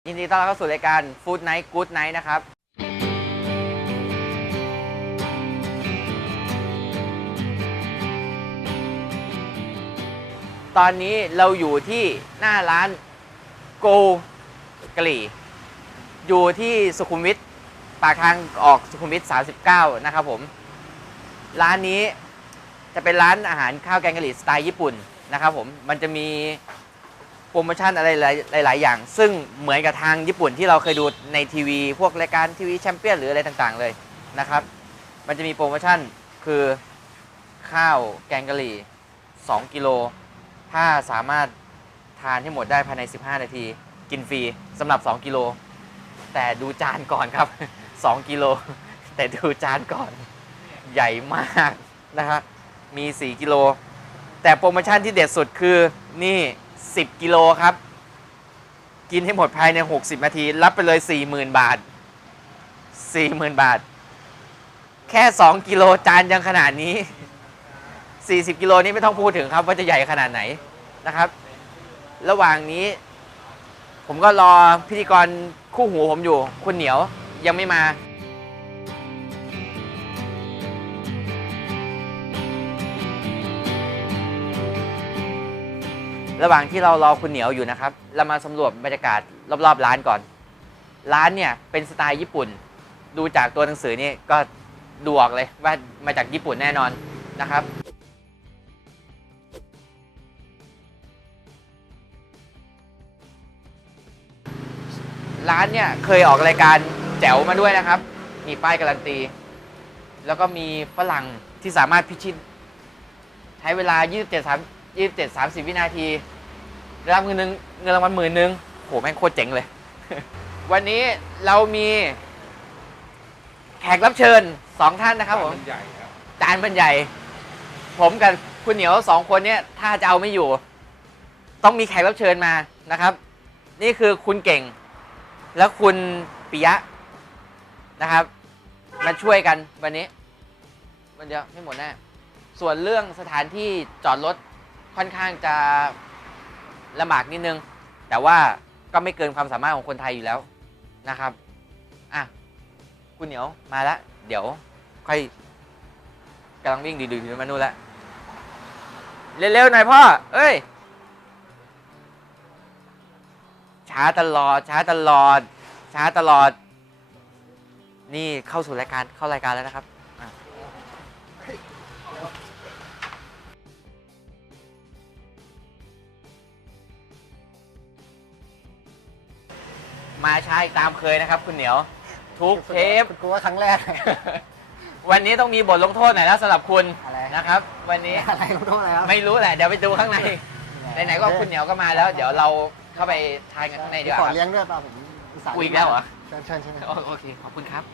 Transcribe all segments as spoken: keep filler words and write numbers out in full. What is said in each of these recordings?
ยินดีต้อนรับเข้าสู่รายการ Food Night Good Night นะครับตอนนี้เราอยู่ที่หน้าร้านโกกะหรี่อยู่ที่สุขุมวิทปากทางออกสุขุมวิทสามสิบเก้านะครับผมร้านนี้จะเป็นร้านอาหารข้าวแกงกะหรี่สไตล์ญี่ปุ่นนะครับผมมันจะมีโปรโมชั่นอะไรหลายๆอย่างซึ่งเหมือนกับทางญี่ปุ่นที่เราเคยดูในทีวีพวกรายการทีวีแชมเปี้ยนหรืออะไรต่างๆเลยนะครับมันจะมีโปรโมชั่นคือข้าวแกงกะหรี่สองกิโลถ้าสามารถทานให้หมดได้ภายในสิบห้านาทีกินฟรีสำหรับสองกิโลแต่ดูจานก่อนครับสองกิโลแต่ดูจานก่อนใหญ่มากนะครับมีสี่กิโลแต่โปรโมชั่นที่เด็ดสุดคือนี่สิบกิโลครับกินให้หมดภายในหกสิบนาทีรับไปเลย สี่หมื่น บาท สี่หมื่น บาทแค่สองกิโลจานยังขนาดนี้สี่สิบกิโลนี้ไม่ต้องพูดถึงครับว่าจะใหญ่ขนาดไหนนะครับระหว่างนี้ผมก็รอพิธีกรคู่หูผมอยู่คุณเหนียวยังไม่มาระหว่างที่เรารอคุณเหนียวอยู่นะครับเรามาสำรวจบรรยากาศรอบๆร้านก่อนร้านเนี่ยเป็นสไตล์ญี่ปุ่นดูจากตัวหนังสือนี่ก็ดูออกเลยว่ามาจากญี่ปุ่นแน่นอนนะครับร้านเนี่ยเคยออกรายการแจ๋วมาด้วยนะครับมีป้ายการันตีแล้วก็มีฝรั่งที่สามารถพิชิตใช้เวลายี่สิบเจ็ด สามสิบวินาทีได้รับเงินเงินรางวัลหมื่นนึงโหแม่งโคตรเจ๋งเลย วันนี้เรามีแขกรับเชิญสองท่านนะครับผมจานบรรใหญ่ผมกับคุณเหนียวสองคนเนี่ยถ้าจะเอาไม่อยู่ต้องมีแขกรับเชิญมานะครับนี่คือคุณเก่งและคุณปิยะนะครับมาช่วยกันวันนี้วันเดียวไม่หมดแน่ส่วนเรื่องสถานที่จอดรถค่อนข้างจะลำบากนิดนึงแต่ว่าก็ไม่เกินความสามารถของคนไทยอยู่แล้วนะครับอ่ะคุณเหนียวมาแล้วเดี๋ยวค่อยกำลังวิ่งดื้อๆมานู่นแล้วเร็วๆหน่อยพ่อเอ้ยช้าตลอดช้าตลอดช้าตลอดนี่เข้าสู่รายการเข้ารายการแล้วนะครับมาช้าอีกตามเคยนะครับคุณเหนียวทุกเทปกูว่าครั้งแรกวันนี้ต้องมีบทลงโทษหน่อยแล้วสำหรับคุณนะครับวันนี้อะไรลงโทษอะไรครับไม่รู้แหละเดี๋ยวไปดูข้างในไหนๆก็คุณเหนียวก็มาแล้วเดี๋ยวเราเข้าไปทานกันข้างในดีกว่าขอเลี้ยงด้วยป่ะผมอุตส่าห์คุยแล้วเหรอเชิญเชิญเชิญโอเคขอบคุณครับ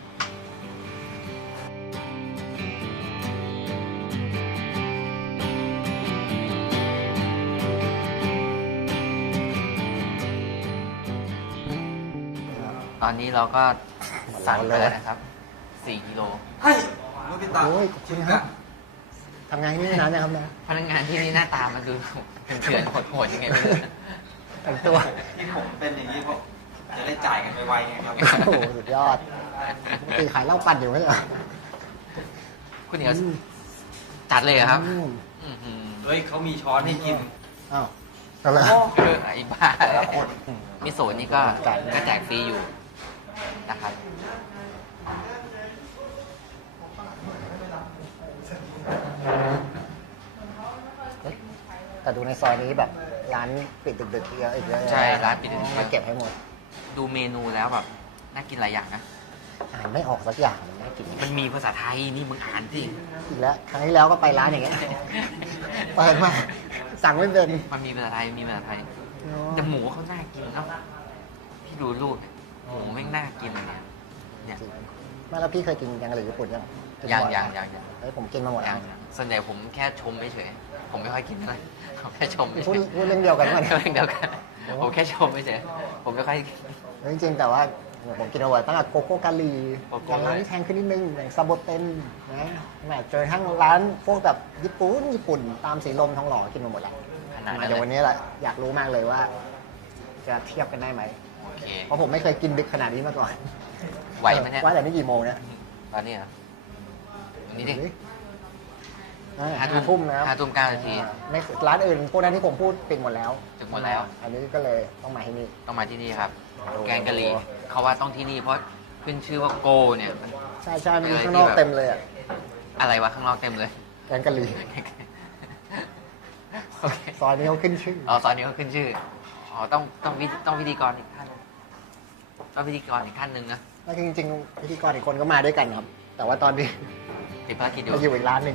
ตอนนี้เราก็สั่งไปแล้วนะครับสี่กิโลเฮ้ยโอ้ยขอบคุณครับทำงานที่นี่นานนะครับนะพนักงานที่นี่หน้าตามันดูเถื่อนโหดๆยังไงไม่รู้แต่งตัวที่ผมเป็นอย่างนี้เพราะจะได้จ่ายกันไวๆไงครับโอ้โหสุดยอดตีขายเหล้าปั่นอยู่ไหมเหรอคุณเหนียวจัดเลยครับเฮ้ยเขามีช้อนให้กินอ้าวอะไรอีกบ้ามิโซะนี่ก็ก็แจกฟรีอยู่นะครับแต่ดูในซอยนี้แบบร้านปิดดึกๆเยอะอีกเยอะใช่ร้านปิดดึกมาเก็บให้หมดดูเมนูแล้วแบบน่ากินหลายอย่างนะอ่านไม่ออกสักอย่างน่ากินมันมีภาษาไทยนี่มึงอ่านสิอีกแล้วครั้งที่แล้วก็ไปร้านอย่างเงี้ยเปิดมาสั่งไม่เป็นมันมีภาษาไทยมีภาษาไทยแต่หมูเขาน่ากินเนาะพี่ดูรูปหมูแม่งน่ากินเลยเนี่ยมาแล้วพี่เคยกินยังหรือญี่ปุ่นยังยังยังยังเฮ้ยผมกินมาหมดแล้วส่วนใหญ่ผมแค่ชมเฉยผมไม่ค่อยกินนะผมแค่ชมพูดพูดเรื่องเดียวกันมั้ยเรื่องเดียวกันผมแค่ชมเฉยผมไม่ค่อยจริงๆแต่ว่าผมกินมาหมดตั้งแต่โกโก้กาลีอย่างร้านที่แพงขึ้นนิดนึงอย่างซาโบเต็นนะแม่เจอทั้งร้านพวกแบบญี่ปุ่นญี่ปุ่นตามสีลมทองหล่อกินมาหมดแล้วมาเดี๋ยววันนี้แหละอยากรู้มากเลยว่าจะเทียบกันได้ไหมโอเคเพราะผมไม่เคยกินดึกขนาดนี้มาก่อนไหวไหมเนี่ยว่าแต่นี่กี่โมงเนี่ยตอนนี้เหรออันนี้ดิอ่าห้าห้าทุ่ทุ่มมนะครับห้าทุ่มเก้านาทีอ่ไม่ร้านอื่นพวกนั้นที่ผมพูดปิดหมดแล้วปิดหมดแล้วอันนี้ก็เลยต้องมาที่นี่ต้องมาที่นี่ครับโอ้แกงกะหรี่เขาว่าต้องที่นี่เพราะขึ้นชื่อว่าโกเนี่ยมันใช่ใช่มีข้างนอกเต็มเลยอ่ะอะไรวะข้างนอกเต็มเลยแกงกะหรี่โอเคซอยนี้เขาขึ้นชื่ออ๋อตอนนี้เขาขึ้นชื่ออ๋อต้องต้องวิต้องพิธีกรอีกท่านต้องพิธีกรอีกท่านหนึ่งนะแล้วจริงๆพิธีกรอีกคนก็มาด้วยกันครับ แต่ว่าตอนนี้ติดภารกิจอยู่ไปอยู่อีกร้านหนึ่ง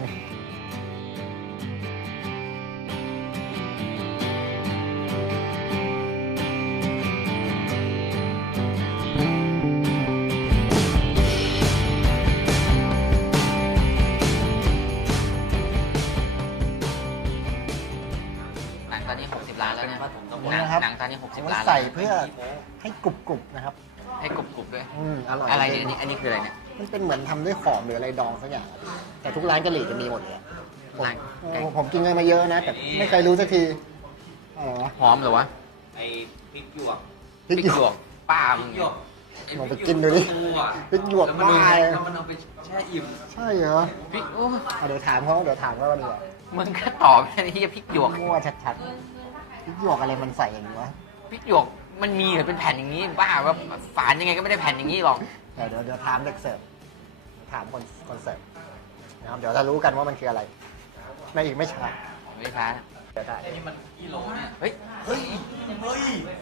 หนังตอนนี้หกสิบล้านแล้วเนี่ยหนี่นังนะครับหนังตอนนี้หกสิบผมล้านใส่แล้วเพื่อให้กรุบๆนะครับให้กรุบๆด้วยอืมอร่อยอะไรเนี่ยอันนี้อันนี้คืออะไรเนี่ยมันเป็นเหมือนทำด้วยหอมหรืออะไรดองสักอย่าง แต่ทุกร้านกะหรี่จะมีหมดเลยอะผมร้านเออผมกินกันมาเยอะนะ แต่ไม่เคยรู้สักทีอะไรวะหอมเหรอวะไอ้พริกหยวกพริกหยวกป้าพมึริงกหยวกลองไปกินดูดิ พริกหยวกแล้วมันบ้าเลยแล้วมันเอาไปแช่อิ่มใช่เหรอพริกโอ้อ่ะเดี๋ยวถามเขาเดี๋ยวถามเขากันดีกว่ามึงแค่ตอบแค่นี้พริกหยวกมั่วชัดๆพริกหยวกอะไรมันใส่อย่างนี้วะพริกหยวกมันมีเหรอเป็นแผ่นอย่างนี้บ้าว่าฝานยังไงก็ไม่ได้แผ่นอย่างนี้หรอกเดี๋ยวเดี๋ยวเดี๋ยวถามเด็กเสิร์ฟถามคนคนเสิร์ฟนะครับเดี๋ยวจะรู้กันว่ามันคืออะไรในอีกไม่ช้าไม่ช้าเดี๋ยวได้นี่มันกิโลเนี่ยเฮ้ยเฮ้ย เฮ้ย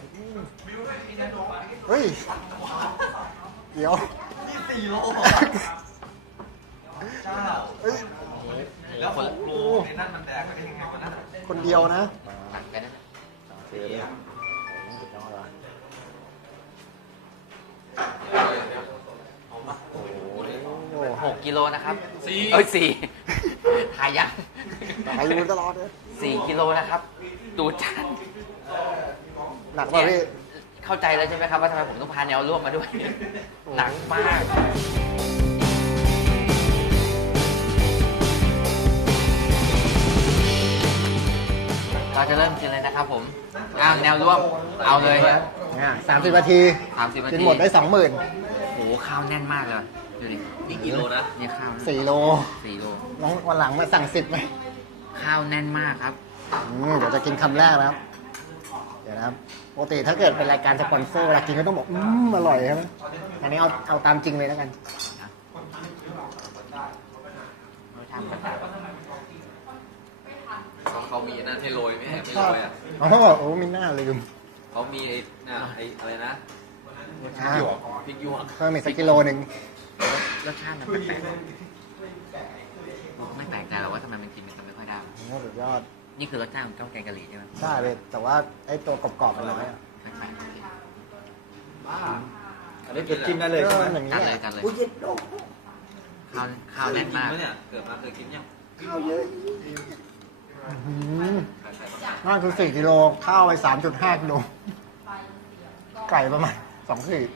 เฮ้ยเดี๋ยวนี่สี่โลเจ้าเฮ้ยแล้วหกโลในนั่นมันแดกกันได้ยังไงวะนั่นคนเดียวนะหนังกันนะเสียเลยสุดยอดว่ะโอ้โหหกกิโลนะครับสี่เอ้ยสี่ทายยังไปอยู่ตลอดเลยสี่กิโลนะครับ ดูจานหนักป่ะพี่เข้าใจแล้วใช่ไหมครับว่าทำไมผมต้องพาแนวร่วมมาด้วย หนักมาก เราจะเริ่มกินเลยนะครับผมอ้างแนวร่วม เอาเลยอ่ะสามสิบนาทีสามสิบนาทีกินหมดได้สองหมื่นโอ้โหข้าวแน่นมากเลยดูดินี่กี่โลนะนี่ข้าวนะสี่โลสี่โลน้องวันหลังมาสั่งสิบไหมข้าวแน่นมากครับอืมเดี๋ยวจะกินคำแรกนะครับ เดี๋ยวนะครับปกติถ้าเกิดเป็นรายการสปอนเซอร์เวลากินก็ต้องบอกอืมอร่อยใช่ไหมอันนี้เอาเอาตามจริงเลยแล้วกันเขามีนั่นให้โรยไหมไม่โรยอ่ะอ๋อโอ้มิน่าลืมเขามีไอ้น่ะไอ้อะไรนะอ่าพริกหยวกเพิ่มอีกสักกิโลหนึ่งรสชาติมันแปลกๆไม่แปลกใจหรอกว่าทำไมมันกินมันไม่ค่อยได้โอ้สุดยอดนี่คือรสชาติของข้าวแกงกะหรี่ใช่ไหมใช่เลยแต่ว่าไอ้ตัวกรอบๆมันน้อยอะแปลกๆโอเคอันนี้กินได้เลยใช่ไหมอย่างนี้กันแหเลละยกันเลยอุ้ยเย็นโดข้าวข้าวแน่นมากเคยกินไหเนี่ยเกิดมาเคยกินยังข้าวเยอะอื้อหือใครใครบ้างนั่นคือสี่กิโลข้าวไปสามจุดห้ากิโลไก่ประมาณสองขีด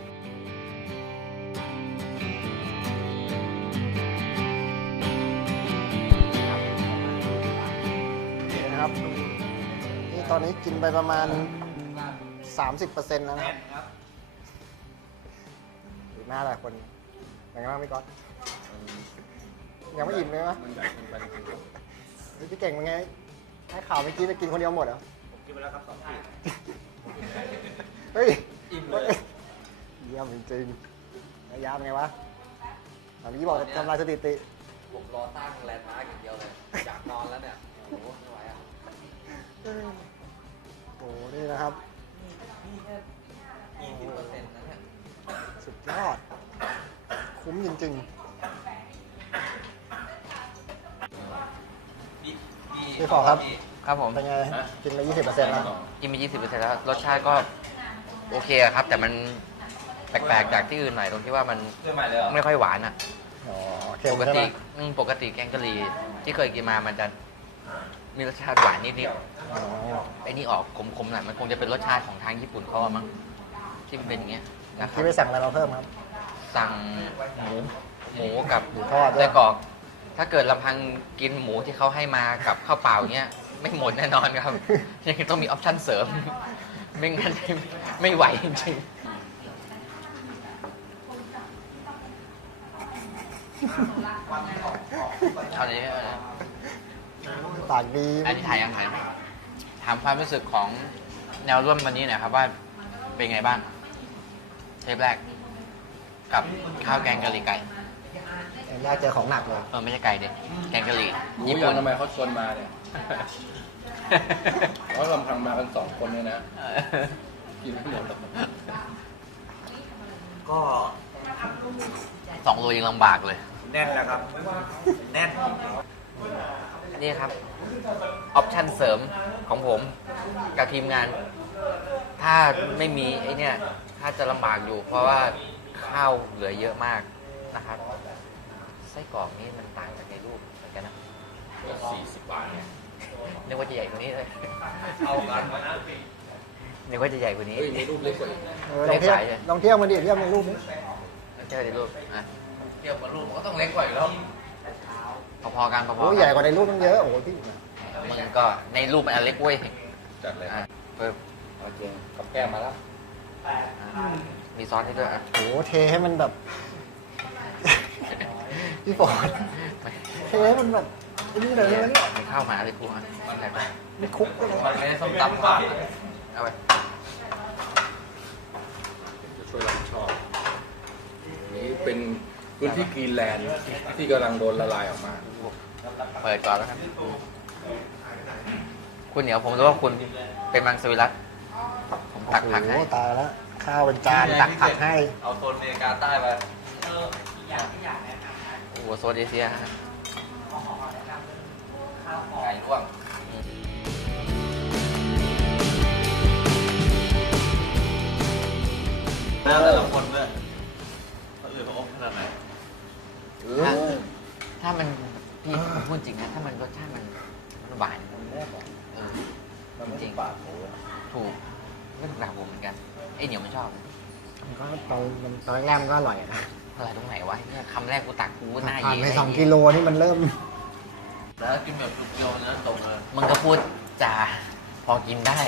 นี่นะครับ นี่ตอนนี้กินไปประมาณ สามสิบเปอร์เซ็นต์แล้วนะครับดูหน้าหลายคนยังไงบ้างพี่ก๊อตยังไม่อิ่มเลยวะเฮ้ยพี่เก่งเป็นไงให้ข่าวเมื่อกี้จะกินคนเดียวหมดเหรอผมกินไปแล้วครับสองขีดเฮ้ยอิ่มเลยเยี่ยมจริงๆระยะเป็นไงวะเมื่อกี้บอกจะทำลายสถิติผมรอตั้งแลนด์มาร์กอย่างเดียวเลย อยากนอนแล้วเนี่ย โอ้โหไม่ไหวอ่ะโอ้โหนี่นะครับยี่สิบเปอร์เซ็นต์นะเนี่ยสุดยอด คุ้มจริงพี่พี่พี่ขอครับครับผมๆ เป็นไง กินไปยี่สิบเปอร์เซ็นต์แล้วกินไปยี่สิบเปอร์เซ็นต์แล้ว รสชาติก็โอเคอะครับ แต่มันแปลกๆจากที่อื่นหน่อยตรงที่ว่ามันเรื่องใหม่เลยเหรอไม่ค่อยหวานอะอ๋อเค็มปกใช่ไหมติอืมปกติแกงกะหรี่ที่เคยกินมามันจะมีรสชาติหวานนิดอ๋อๆไอ้นี่ออกขมๆหน่อยมันคงจะเป็นรสชาติของทางญี่ปุ่นเขาอะมั้งที่มันเป็นอย่างเงี้ยนะครับพี่ไปสั่งอะไรมาเพิ่มครับสั่งหมูหมูกับหมูทอดด้วยไส้กรอก ถ้าเกิดลำพังกินหมูที่เขาให้มากับข้าวเปล่าเงี้ยไม่หมดแน่นอนครับ ยังต้องมีออปชั่นเสริมไม่งั้นไม่ไหวจริงๆเอาเลยเอาเลยปากดีอันนี้ถ่ายยังถ่ายไหมถามความรู้สึกของแนวร่วมวันนี้หน่อยครับว่าเป็นไงบ้างเทปแรก กับข้าวแกงกะหรี่ไก่แรกเจอของหนักเลยเออไม่ใช่ไก่เด็แกงกะหรี่รู้ญี่ยัปุ่งนทำไมเขาชวนมาเนี่ยเพราะลำพังมากันสองคนเนี่ยนะเออกินไม่หมดหรอกก็สองโลยังลำบากเลยแน่นแล้วครับ แน่นนี่ครับ ออปชั่นเสริมของผมกับทีมงาน ถ้าไม่มีไอ้เนี่ยถ้าจะลำบากอยู่ เพราะว่าข้าวเหลือเยอะมากนะครับ ไส้กรอกนี่มันต่างจากในรูปเหมือนกันนะสี่สิบบาทเนี่ยนึกว่าจะใหญ่กว่านี้เลยเอากันนึกว่าจะใหญ่กว่านี้เฮ้ยมีรูปเล็กกว่าอีกเออลองเที่ยวลองเที่ยวมาดิเที่ยวในรูปนี้เจอในรูปอ่ะเทียบกับรูปมันก็ต้องเล็กกว่าอยู่แล้วพอๆกันพอๆโอ้กัยใหญ่กว่าในรูปตั้งเยอะโอ้ยพี่มันก็ในรูปมันอันเล็กเว้ยจัดเลยอ่ะเพิ่มโอเคกับแก้มมาแล้วอ่ะมีซอสให้ด้วยอ่ะโอ้เทให้มันแบบ พี่ฝนเทให้มันแบบไอ้นี่เลยนะเนี่ยมีข้าวหมาเลยกูอ่ะอะไรไปไม่คุกก็เลยมันไม่ได้ส้มตำผ่านเอาไปจะช่วยรับผิดชอบนี่เป็นพื้นที่กรีนแลนด์ที่กำลังโดนละลายออกมาเปิดก่อนแล้วครับคุณเหนียวผมรู้ว่าคุณเป็นมังสวิรัตผมตักผักให้โอ้ตายแล้วข้าวเป็นจานตักผักให้เอาโซนอเมริกาใต้ไปโอ้โหโซนเอเชียฮะไก่ลวกแล้วแต่ละคนด้วยคนอื่นเขาอบขนาดไหนถ้าถ้ามันพี่ผมพูดจริงนะถ้ามันรสชาติมันมันหวานเออมันไม่จริงปากโอ้ถูกไม่ถูกหลักผมเหมือนกันไอ้เหนียวมันชอบมันก็ตอนมันตอนแรกมันก็อร่อยนะอะไรตรงไหนวะเนี่ยคำแรกกูตักกูหน้าผ่านเย่ไปสองกิโลนี่มันเริ่มแล้วกินแบบจุกเดียวนะตกเลยมึงก็พูดจาพอกินได้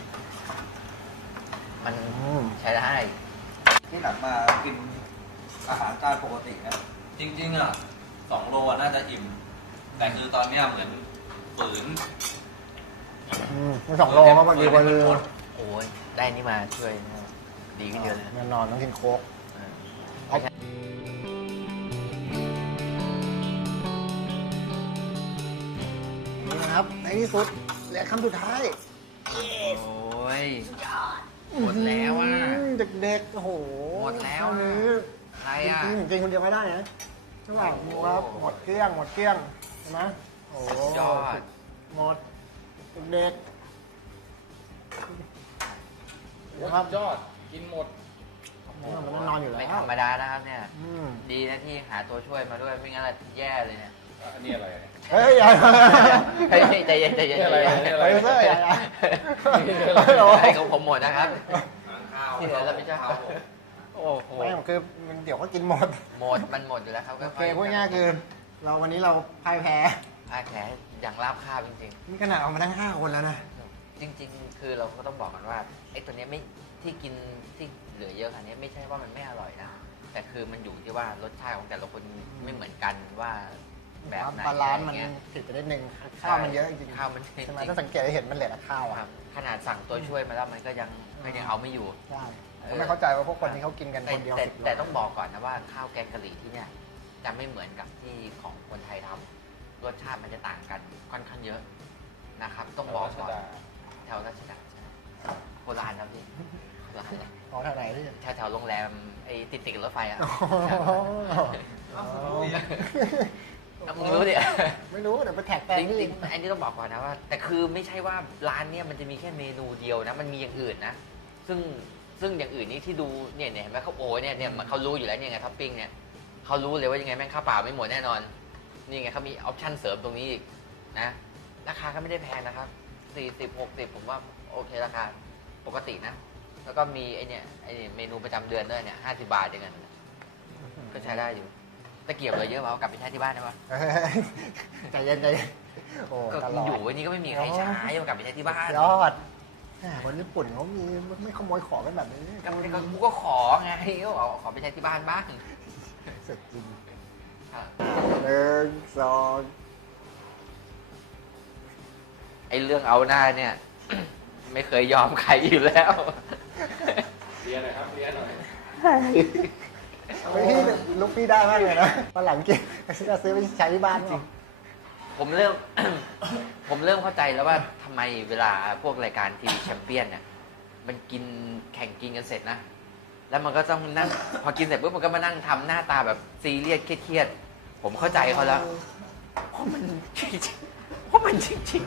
มันอืมใช้ได้ที่หลังมากินอาหารจานปกตินะจริงๆอ่ะสองโลน่าจะอิ่ม แต่คือตอนเนี้ยเหมือนฝืนอืมไม่สองโลก็พอดีพอดีโอ้ยได้นี่มาช่วยนะดีขึ้นเยอะเลยแน่นอนต้องกินโค้กเออเอานี่นะครับในที่สุดเหลือคำสุดท้ายโอ้ยหมดแล้วอ่ะมเด็กๆโอ้โหหมดแล้วอะเท่านี้ใครอ่ะจริงๆกินคนเดียวไม่ได้นะใช่ป่ะโอ้โหครับหมดเกลี้ยงหมดเกลี้ยงใช่ไหมโอ้โหสุดยอดหมดเด็กๆนะครับยอด กินหมดมันแน่นอนอยู่แล้วไม่ธรรมดานะครับเนี่ยอืมดีนะที่หาตัวช่วยมาด้วย ไม่งั้นอะแย่เลยเนี่ยอันนี้อะไรเนี่ยเฮ้ยอย่าเฮ้ยใจเย็นใจเย็นนี่อะไรนี่อะไรไปเซอร์อย่าอย่าให้ของผมหมดนะครับข้าวที่เหลือเราไม่ใช่เขาโอ้โหไม่คือมันเดี๋ยวก็กินหมดหมดมันหมดอยู่แล้วครับโอเคพูดง่ายๆคือเราวันนี้เราพ่ายแพ้ผ้าแขนอย่างราบคาบจริงนี่ขนาดเอามาทั้งห้าคนแล้วนะๆ จริง ๆ คือเราก็ต้องบอกกันว่าไอ้ตัวเนี้ยไม่ที่กินที่เหลือเยอะขนาดนี้ไม่ใช่ว่ามันไม่อร่อยนะแต่คือมันอยู่ที่ว่ารสชาติของแต่ละคนไม่เหมือนกันว่าแบบไหนปลาร้านมันอะไรเงี้ยผิดไปนิดนึงข้าวมันเยอะจริงๆข้าวมันใช่ไหมถ้าสังเกตจะเห็นมันเหลือแต่ข้าวคอ่ะรับขนาดสั่งตัวช่วยมาแล้วมันก็ยังก็ยังเอาไม่อยู่ใช่ผมไม่เข้าใจว่าพวกคนที่เขากินกันแต่คนเดียวแต่สิบโลแต่ต้องบอกก่อนนะว่าข้าวแกงกะหรี่ที่เนี่ยจะไม่เหมือนกับที่ของคนไทยทำรสชาติมันจะต่างกันค่อนข้างเยอะนะครับ ต้องบอกก่อนแถวราชดาใช่ไหมโบราณครับพี่โบราณเลยขอเท่าไหร่ที่แถวแถวโรงแรมไอ้ติดติดกับรถไฟอ่ะอ๋อเอามึงรู้ดิไม่รู้เดี๋ยวไปแท็กแปลจงริงที่จริงๆอันนี้ต้องบอกก่อนนะว่า แต่คือไม่ใช่ว่าร้านเนี่ยมันจะมีแค่เมนูเดียวนะ มันมีอย่างอื่นนะ ซึ่งซึ่งอย่างอื่นนี่ที่ดูเนี่ยเนี่ยเห็นไหมเขาโอ้เนี่ยเนี่ยมันเขารู้อยู่แล้วเนี่ยไงท็อปปิ้งเนี่ยเขารู้เลยว่ายังไงแม่งข้าวเปล่าไม่หมดแน่นอน นี่ไงเขามีออปชั่นเสริมตรงนี้อีกนะราคาก็ไม่ได้แพงนะครับสี่สิบหกสิบผมว่าโอเคราคาปกตินะ แล้วก็มีไอเนี่ยไอเมนูประจำเดือนด้วยเนี่ยห้าสิบบาทอย่างเงี้ยก็ใช้ได้อยู่ตะเกียบเลยเยอะเปล่าเอากลับไปใช้ที่บ้านได้ปะเฮ้ยใจเย็นใจเย็นโอ้ก็ตลอดอยู่วันนี้ก็ไม่มีใครใช้เอากลับไปใช้ที่บ้านยอดแหคนญี่ปุ่นเขามีไม่ขโมยของกันแบบนี้ก็ก็กูก็ขอไงก็ขอขอไปใช้ที่บ้านบ้างเสร็จจริงครับหนึ่งสองไอ้เรื่องเอาหน้าเนี่ย ไม่เคยยอมใครอยู่แล้วเรียนหน่อยครับเรียนหน่อยเฮ้ยพี่ลุกพี่ได้มากเลยนะวันหลังกินจะซื้อไปใช้ที่บ้านจริงผมเริ่ม ผมเริ่มเข้าใจแล้วว่าทำไมเวลาพวกรายการทีวีแชมเปี้ยนเนี่ยมันกินแข่งกินกันเสร็จนะ แล้วมันก็ต้องนั่ง พอกินเสร็จปุ๊บมันก็มานั่งทำหน้าตาแบบซีเรียสเครียดๆผมเข้าใจเขาแล้ว เพราะมันจริงๆเพราะมันจริง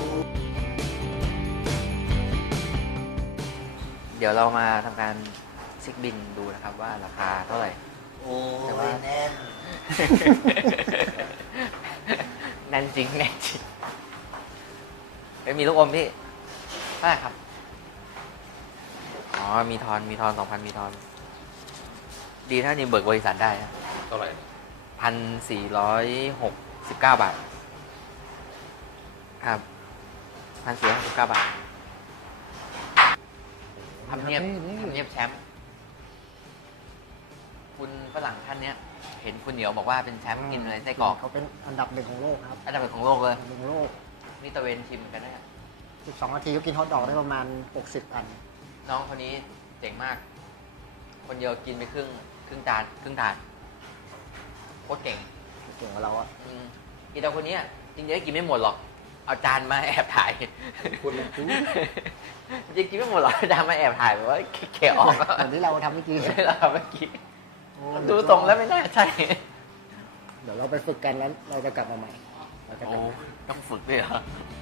ๆ เดี๋ยวเรามาทำการเช็คบินดูนะครับว่าราคาเท่าไหร่โอ้ยแน่นแน่นจริงแน่นจริงไม่มีลูกอมพี่เท่าไหร่ครับ อ๋อ มีทอน มีทอนสองพันมีทอน ดีถ้านี่เบิกบริษัทได้นะเท่าไหร่พันสี่ร้อยหกสิบเก้าบาท ครับพันสี่ร้อยหกสิบเก้าบาททำเนียบทำเนียบแชมป์ คุณฝรั่งท่านเนี้ย เห็นคุณเหนียวบอกว่าเป็นแชมป์กินอะไรไส้กรอกเขาเป็นอันดับหนึ่งของโลกครับอันดับหนึ่งของโลกเลยอันดับหนึ่งของโลกนี่ตะเวนชิมกันได้สิบสองนาทีก็กินฮอทดอกได้ประมาณหกสิบอันน้องคนนี้เจ๋งมาก คนเดียวกินไปครึ่งครึ่งจานครึ่งถาดโคตรเก่งเก่งกว่าเราอะอืมอีตาคนเนี้ยจริงๆกินไม่หมดหรอก เอาจานมาแอบถ่ายคุณนะจริงๆกินไม่หมดหรอกเอาจานมาแอบถ่ายแบบว่าเขี่ยออกเหมือนที่เราทำเมื่อกี้เราเมื่อกี้ดูตรงแล้วไม่น่าใช่เดี๋ยวเราไปฝึกกันแล้วเราจะกลับมาใหม่เราจะกโอ้ลับมาต้องฝึกด้วยเหรอ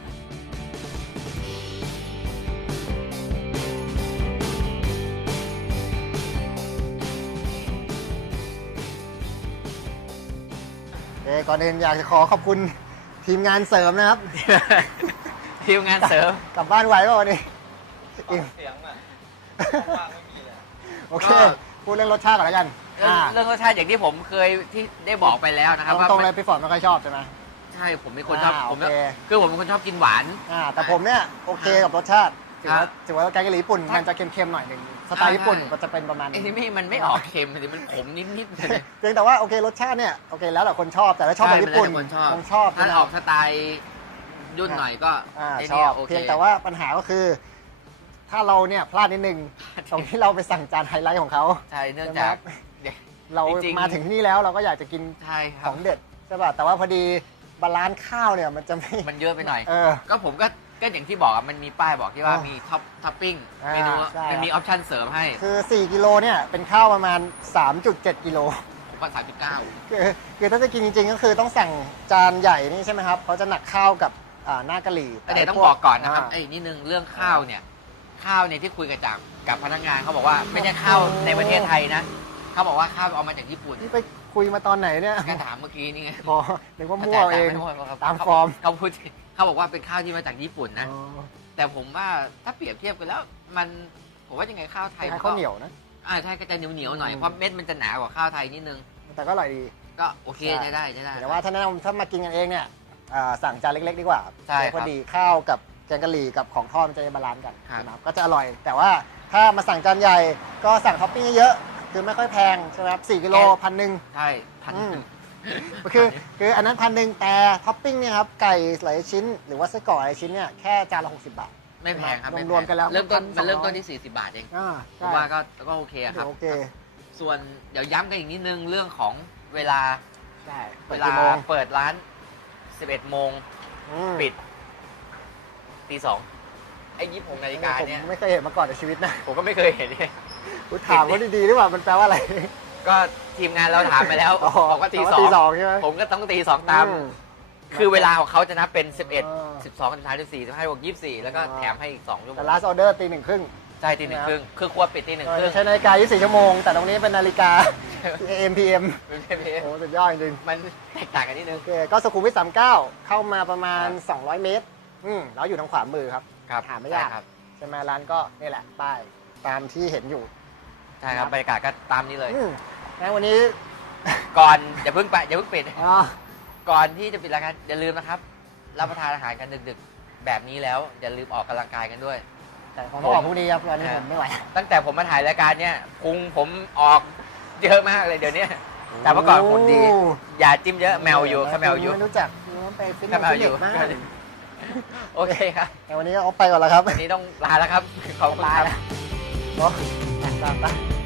เอ้ก่อนอื่นอยากจะขอขอบคุณทีมงานเสริมนะครับทีมงานเสริมกลับบ้านไหวเปล่าวันนี้อิ่มเสียงอ่ะว่างไม่มีเลยโอเคก็พูดเรื่องรสชาติก่อนแล้วกันเรื่องอ่าเรื่องรสชาติอย่างที่ผมเคยที่ได้บอกไปแล้วนะครับว่าตรงๆเลยพี่ฟอร์ดไม่ค่อยชอบใช่ไหมใช่ผมเป็นคนชอบอ่าผมโอเคคือผมเป็นคนชอบกินหวานอ่าแต่ผมเนี่ยโอเคกับรสชาติถือว่าอ่ะถือว่าแกงกะหรี่ญี่ปุ่นมันจะเค็มๆหน่อยหนึ่งสไตล์ญี่ปุ่นก็จะเป็นประมาณไอ้นี้นี่ไม่มันไม่ออกเค็มเลยมันขมนิดๆเลยเพียงแต่ว่าโอเครสชาติเนี่ยโอเคแล้วแต่คนชอบแต่ถ้าชอบแบบญี่ปุ่นใช่มัแล้วแต่คนชอบคงชอบถ้านะออกสไตล์ยุ่นหน่อยก็อ่าไอ้ชนี่อบโอเคเพียงแต่ว่าปัญหาก็คือ ถ้าเราเนี่ยพลาดนิดนึงตรงที่เราไปสั่งจานไฮไลท์ของเขาใช่เนื่องใช่ไหมจาครักบเดี๋ยวเราจริงๆมาถึงที่นี่แล้วเราก็อยากจะกินใช่คขรับองเด็ดใช่ป่ะแต่ว่าพอดีบาลานซ์ข้าวเนี่ยมันจะไม่มันเยอะไปหน่อยเออก็ผมก็ก็อย่างที่บอกอะมันมีป้ายบอกที่ว่าอ๋อมีท็อปท็อปปิ้งอ่าเมนูใช่มันมีออปชั่นเสริมให้คือ สี่ กิโลเนี่ยเป็นข้าวประมาณ สามจุดเจ็ด กิโลผมก็สามจุดเก้าคือคือถ้าจะกินจริงๆ ก็คือต้องสั่งจานใหญ่นี่ใช่ไหมครับเขาจะหนักข้าวกับอ่าหน้ากะหรี่แต่เดี๋ยวต้องพวบอกก่อนนะครับาไอ้นิดนึงเรื่องข้าวเนี่ย ข้าวเนี่ยที่คุยกับจากกับพนักงานเขาบอกว่าไม่ใช่ข้าวในประเทศไทยนะเขาบอกว่าข้าวเอามาจากญี่ปุ่นนี่ไปคุยมาตอนไหนเนี่ยก็ถามเมื่อกี้นี่ไงพอนึกว่ามั่วเองแต่ไม่มั่วครับตามฟอร์มเขาพูดเขาบอกว่าเป็นข้าวที่มาจากญี่ปุ่นนะอ๋อแต่ผมว่าถ้าเปรียบเทียบกันแล้ว มันผมว่ายังไงข้าวไทยคล้ายๆก็ข้าวเหนียวนะอ่าใช่ก็จะเหนียวเหนียวๆหน่อยอืมเพราะเม็ดมันจะหนากว่าข้าวไทยนิดนึงแต่ก็อร่อยดีก็โอเคใช่ใช้ได้ใช้ได้แต่ว่าถ้าแนะนำถ้ามากินกันเองเนี่ยอ่าสั่งจานเล็กๆ ดีกว่าใช่ครับพอดีข้าวกับแกงกะหรี่กับของทอดมันจะได้บาลานซ์กันครับนะครับก็จะอร่อย แต่ว่าถ้ามาสั่งจานใหญ่ก็สั่งท็อปปิ้งเยอะๆคือไม่ค่อยแพงใช่ไหมครับสี่กิโลพันหนึ่งใช่พันอืม คือคืออันนั้นพันหนึ่งแต่ท็อปปิ้งเนี่ยครับไก่หลายชิ้น หรือว่าไส้กรอกหลายชิ้นเนี่ยแค่จานละหกสิบบาทไม่แพงครับไแพงรวมๆกันแล้วเริ่มต้นพันสองร้อยมันเริ่มต้นที่สี่สิบบาทเองอ่าผใช่มว่าก็ก็โอเคครับโอเคส่วนเดี๋ยวย้ำกันอีกนิดนึงเรื่องของเวลาใช่เวเวลาลาโมงเปิดร้านสิบเอ็ดโมงอืมปิดตีสองไอ้ยี่สิบหกนาฬิกาเนี่ยผมไม่เคยเห็นมาก่อนในชีวิตนะผมก็ไม่เคยเห็นเนี่ยคุณถามเขาดีๆหรือเปล่ามันแปลว่าอะไรก็ทีมงานเราถามไปแล้วอ๋อบอกว่าตีบอกสว่าองตีสองใช่ไหมผมก็ต้องตีสองตามอืมคือเวลาของเขาจะนับเป็นสิบเอ็ดอ่าสิบสองสิบสามสิบสี่สิบห้าบวกยี่สิบสี่แล้วก็อ่าแถมให้อีกสองชั่วโมแต่ง last order ตีหนึ่งครึ่งใช่ตีหนึ่งครึ่งคือครัวปิดตีหนึ่งครึ่งใช้นาฬิกายี่สิบสี่ชั่วโมง แต่ตรงนี้เป็นนาฬิกา เอ เอ็ม พี เอ็มเป็นเพลโอ้สุดยอดจริงมันแตกต่างกันนิดนึๆงโอเคก็สุขุมวิทสามเก้าเข้ามาประมาณครับสองร้อย เมตร อืมแล้วอยู่ทางขวามือครับครับหาไม่ยากใช่ครับใช่ไหมร้านก็นี่แหละ ป้าย ตามที่เห็นอยู่ใช่ครับบรรยากาศก็ตามนี้เลยอืมงั้นวันนี้ก่อนอย่าเพิ่งไปอย่าเพิ่งปิดอ๋อก่อนที่จะปิดรายการอย่าลืมนะครับรับประทานอาหารกันดึกๆ แบบนี้แล้วอย่าลืมออกกำลังกายกันด้วยแต่ของต้องออกพรุ่งนี้ครับวันนี้ผมไม่ไหวตั้งแต่ผมมาถ่ายรายการเนี้ยพุงผมออกเยอะมากเลยเดี๋ยวนี้แต่เมื่อก่อนผมดี อย่าจิ้มเยอะแมวอยู่แค่แมวอยู่ไม่รู้จักไปฟิตเนแค่สแมวอยู่มากโอเคครับแต่วันนี้เอาไปก่อนแล้วครับวันนี้ต้องลาแล้วครับ ขอบคุณครับเนาะไปไป